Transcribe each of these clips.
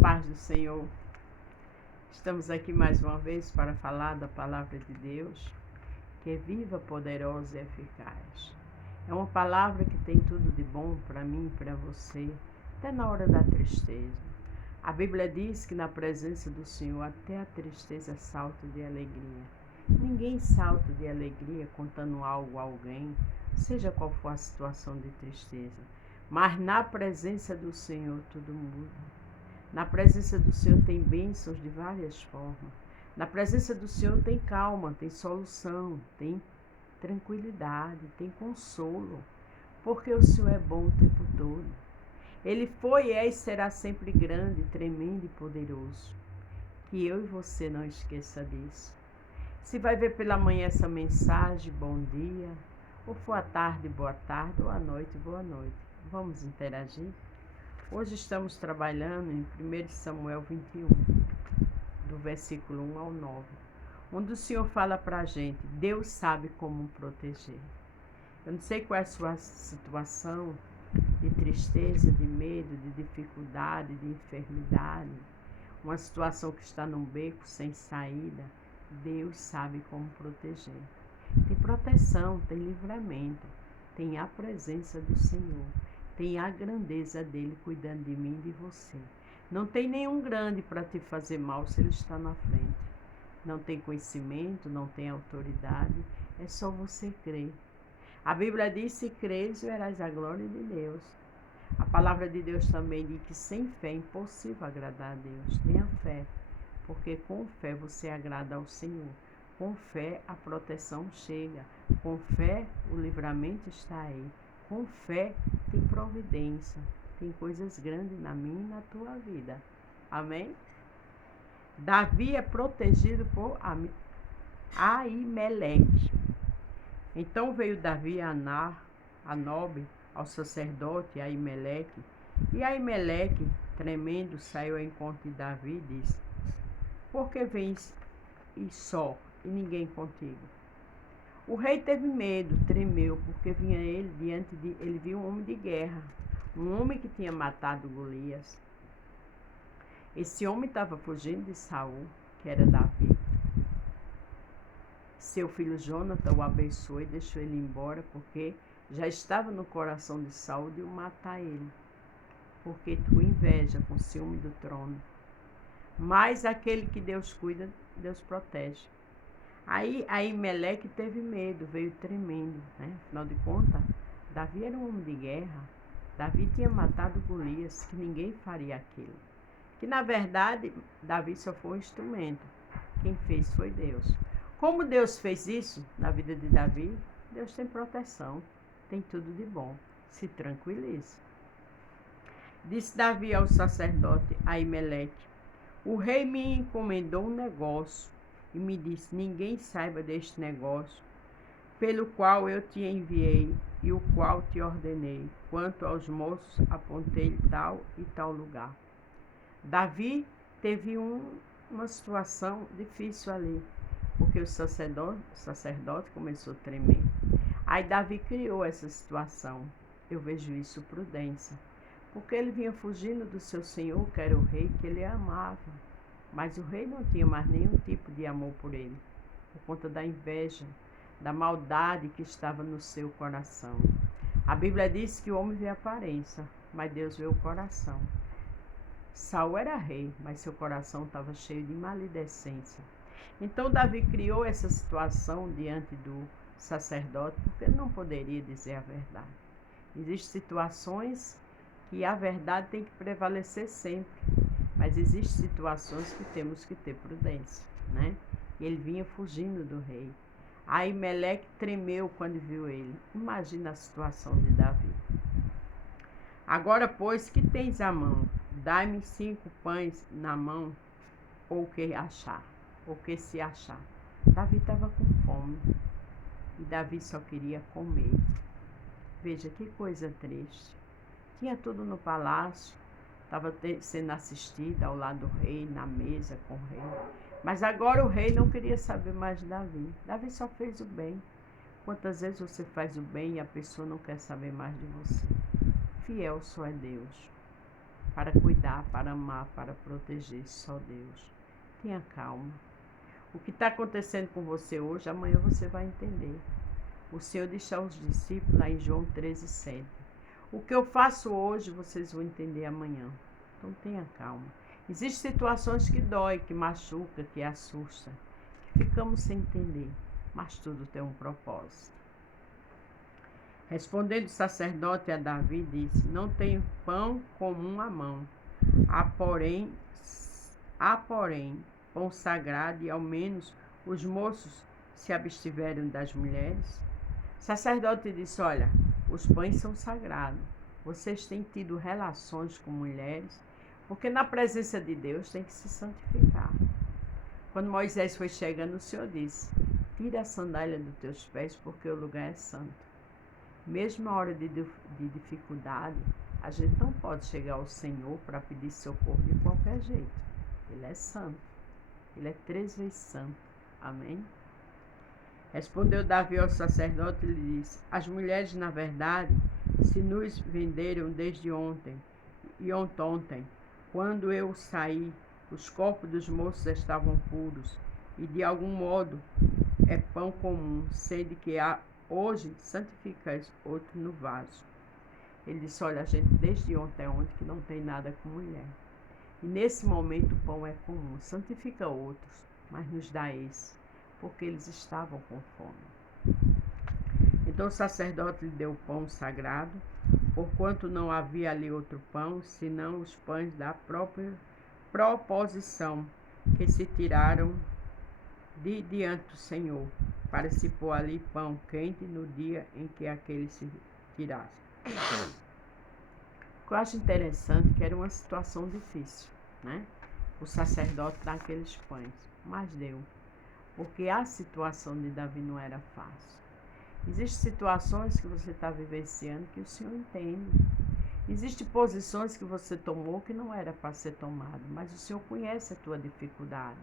paz do Senhor. Estamos aqui mais uma vez para falar da palavra de Deus, que é viva, poderosa e eficaz. É uma palavra que tem tudo de bom para mim e para você, até na hora da tristeza. A Bíblia diz que na presença do Senhor até a tristeza salta de alegria. Ninguém salta de alegria contando algo a alguém, seja qual for a situação de tristeza. Mas na presença do Senhor tudo muda. Na presença do Senhor tem bênçãos de várias formas. Na presença do Senhor tem calma, tem solução, tem tranquilidade, tem consolo. Porque o Senhor é bom o tempo todo. Ele foi, é e será sempre grande, tremendo e poderoso. Que eu e você não esqueça disso. Se vai ver pela manhã essa mensagem, bom dia, ou for à tarde, boa tarde, ou à noite, boa noite. Vamos interagir? Hoje estamos trabalhando em 1 Samuel 21, do versículo 1 ao 9, onde o Senhor fala para a gente, Deus sabe como proteger. Eu não sei qual é a sua situação de tristeza, de medo, de dificuldade, de enfermidade, uma situação que está num beco sem saída. Deus sabe como proteger. Tem proteção, tem livramento, tem a presença do Senhor, tem a grandeza dele cuidando de mim e de você. Não tem nenhum grande para te fazer mal se ele está na frente. Não tem conhecimento, não tem autoridade, é só você crer. A Bíblia diz, se creres, verás a glória de Deus. A palavra de Deus também diz que sem fé é impossível agradar a Deus. Tenha fé, porque com fé você agrada ao Senhor. Com fé a proteção chega. Com fé o livramento está aí. Com fé tem providência. Tem coisas grandes na minha e na tua vida. Amém? Davi é protegido por Aimeleque. Então veio Davi a Nob, ao sacerdote Aimeleque. E Aimeleque, tremendo, saiu ao encontro de Davi e disse, por que vens só e ninguém contigo? O rei teve medo, tremeu, porque vinha ele diante de ele viu um homem de guerra, um homem que tinha matado Golias. Esse homem estava fugindo de Saul, que era Davi. Seu filho Jonathan o abençoou e deixou ele embora, porque já estava no coração de Saul de o matar ele, porque tu inveja com ciúme do trono. Mas aquele que Deus cuida, Deus protege. Aí Aimeleque teve medo, veio tremendo, né? Afinal de contas, Davi era um homem de guerra. Davi tinha matado Golias, que ninguém faria aquilo. Que na verdade, Davi só foi um instrumento. Quem fez foi Deus. Como Deus fez isso na vida de Davi, Deus tem proteção, tem tudo de bom. Se tranquilize. Disse Davi ao sacerdote Aimeleque, o rei me encomendou um negócio e me disse, ninguém saiba deste negócio, pelo qual eu te enviei e o qual te ordenei. Quanto aos moços, apontei tal e tal lugar. Davi teve uma situação difícil ali, porque o sacerdote começou a tremer. Aí Davi criou essa situação. Eu vejo isso prudência, porque ele vinha fugindo do seu senhor, que era o rei, que ele amava. Mas o rei não tinha mais nenhum tipo de amor por ele, por conta da inveja, da maldade que estava no seu coração. A Bíblia diz que o homem vê a aparência, mas Deus vê o coração. Saul era rei, mas seu coração estava cheio de maledicência. Então Davi criou essa situação diante do sacerdote, porque ele não poderia dizer a verdade. Existem situações que a verdade tem que prevalecer sempre. Mas existem situações que temos que ter prudência, né? Ele vinha fugindo do rei. Aimeleque tremeu quando viu ele. Imagina a situação de Davi. Agora, pois, que tens à mão? Dai-me 5 pães na mão, ou que achar, ou que se achar. Davi estava com fome. E Davi só queria comer. Veja que coisa triste. Tinha tudo no palácio. Estava sendo assistida ao lado do rei, na mesa com o rei. Mas agora o rei não queria saber mais de Davi. Davi só fez o bem. Quantas vezes você faz o bem e a pessoa não quer saber mais de você? Fiel só é Deus. para cuidar, para amar, para proteger, só Deus. Tenha calma. O que está acontecendo com você hoje, amanhã você vai entender. O Senhor disse aos discípulos lá em João 13:7. O que eu faço hoje, vocês vão entender amanhã. Então tenha calma. Existem situações que dói, que machuca, que assusta, que ficamos sem entender, mas tudo tem um propósito. Respondendo o sacerdote a Davi, disse: Não tenho pão comum à mão, há porém pão sagrado, e ao menos os moços se abstiveram das mulheres. O sacerdote disse: Olha, os pães são sagrados. Vocês têm tido relações com mulheres, porque na presença de Deus tem que se santificar. Quando Moisés foi chegando, o Senhor disse: Tira a sandália dos teus pés, porque o lugar é santo. Mesmo na hora de dificuldade, a gente não pode chegar ao Senhor para pedir socorro de qualquer jeito. Ele é santo. Ele é 3 vezes santo. Amém? Respondeu Davi ao sacerdote e lhe disse: As mulheres, na verdade, se nos venderam desde ontem e ontem, quando eu saí, os corpos dos moços estavam puros, e de algum modo é pão comum, sendo que hoje santificais outro no vaso. Ele disse: Olha, a gente desde ontem que não tem nada com mulher. E nesse momento o pão é comum, santifica outros, mas nos dá esse, porque eles estavam com fome. Então o sacerdote lhe deu o pão sagrado, porquanto não havia ali outro pão, senão os pães da própria proposição, que se tiraram de diante do Senhor, para se pôr ali pão quente no dia em que aquele se tirasse. O que eu acho interessante é que era uma situação difícil, né? O sacerdote dá aqueles pães, mas deu, porque a situação de Davi não era fácil. Existem situações que você está vivenciando que o Senhor entende. Existem posições que você tomou que não era para ser tomado, mas o Senhor conhece a tua dificuldade.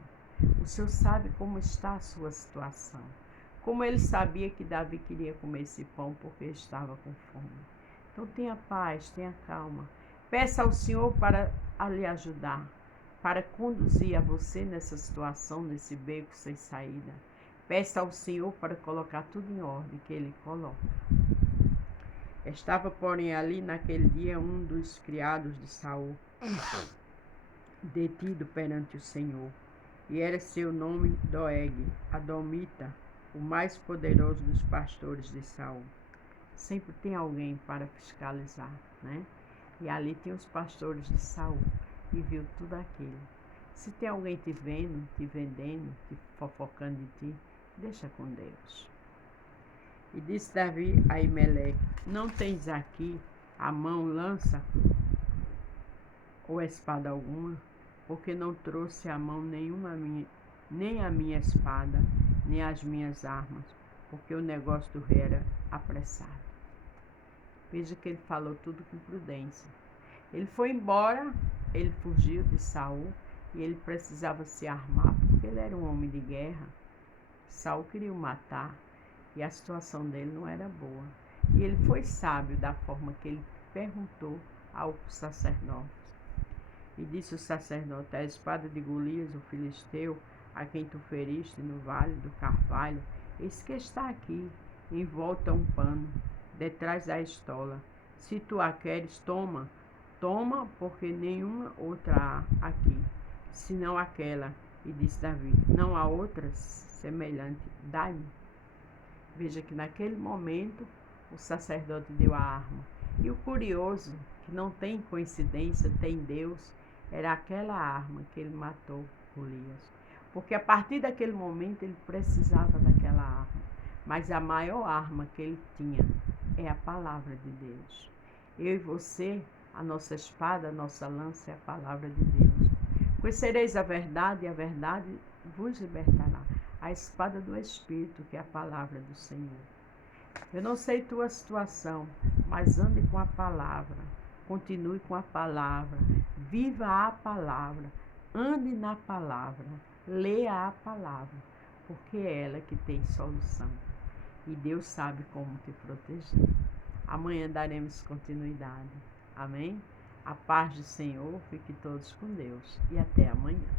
O Senhor sabe como está a sua situação. Como ele sabia que Davi queria comer esse pão porque estava com fome. Então tenha paz, tenha calma. Peça ao Senhor para lhe ajudar, para conduzir a você nessa situação, nesse beco sem saída. Peça ao Senhor para colocar tudo em ordem, que Ele coloca. Estava, porém, ali naquele dia um dos criados de Saul, detido perante o Senhor. E era seu nome Doeg, Adomita, o mais poderoso dos pastores de Saul. Sempre tem alguém para fiscalizar, né? E ali tem os pastores de Saul, e viu tudo aquilo. Se tem alguém te vendo, te vendendo, te fofocando de ti, deixa com Deus. E disse Davi a Aimeleque: Não tens aqui a mão lança ou espada alguma? Porque não trouxe a mão nenhuma nem a minha espada, nem as minhas armas, porque o negócio do rei era apressado. Veja que ele falou tudo com prudência. Ele foi embora, ele fugiu de Saul, e ele precisava se armar, porque ele era um homem de guerra. Saul queria o matar, e a situação dele não era boa. E ele foi sábio da forma que ele perguntou ao sacerdote. E disse o sacerdote: A espada de Golias, o filisteu, a quem tu feriste no vale do Carvalho, eis que está aqui, envolta um pano, detrás da estola. Se tu a queres, toma, porque nenhuma outra há aqui, senão aquela. E disse Davi: Não há outra semelhante, dai-me. Veja que naquele momento o sacerdote deu a arma. E o curioso, que não tem coincidência, tem Deus, era aquela arma que ele matou Golias. Porque a partir daquele momento ele precisava daquela arma. Mas a maior arma que ele tinha é a palavra de Deus. Eu e você, a nossa espada, a nossa lança é a palavra de Deus. Conhecereis a verdade e a verdade vos libertará. A espada do Espírito, que é a palavra do Senhor. Eu não sei tua situação, mas ande com a palavra. Continue com a palavra. Viva a palavra. Ande na palavra. Leia a palavra. Porque é ela que tem solução. E Deus sabe como te proteger. Amanhã daremos continuidade. Amém? A paz do Senhor, fique todos com Deus e até amanhã.